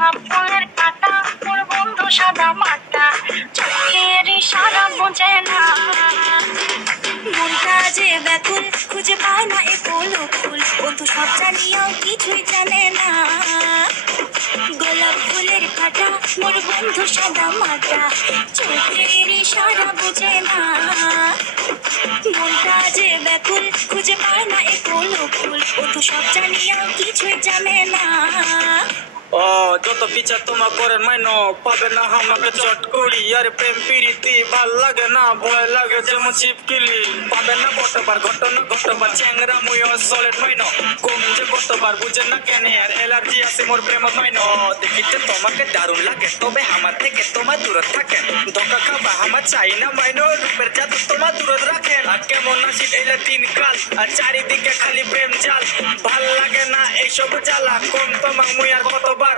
ফুলের কাটা মোর বন্ধু সাদা মাটা চোখের ইশারা বোঝে না মনটা যে ব্যাকুল খুঁজে পায় না এ কোনো ফুল বন্ধু সব জানিয়েও কিছুই জানে না গোলাপ ফুলের কাটা মোর বন্ধু সাদা মাটা চোখের ইশারা বোঝে না মনটা যে ব্যাকুল খুঁজে পায় না এ কোনো ফুল বন্ধু সব জানিয়েও কিছুই জানে না ও যত পিছা তোমা করেন মাইনো পাবে না আমাকে চট করি আর প্রেম প্রীতি ভাল লাগে না ভয় লাগে যেমন ছিপকিলি পাবে না কতবার ঘটবার চ্যাংরা মুই সলিড মাইনো কম যে কতবার বুঝে না কেন আর অ্যালার্জি আছে মোর প্রেম মাইনো দেখিতে তোমাকে দারুণ লাগে তবে আমার থেকে তোমার দূরে থাকেন ধোকা খাবা আমার চাই না মাইনো রূপের জাদু তোমার দূরে রাখেন আর কেমন আছি এলে দিন কাল আর চারিদিকে খালি প্রেম জাল ভাল লাগে না এইসব জ্বালা কোন তোমার মুই আর কতবার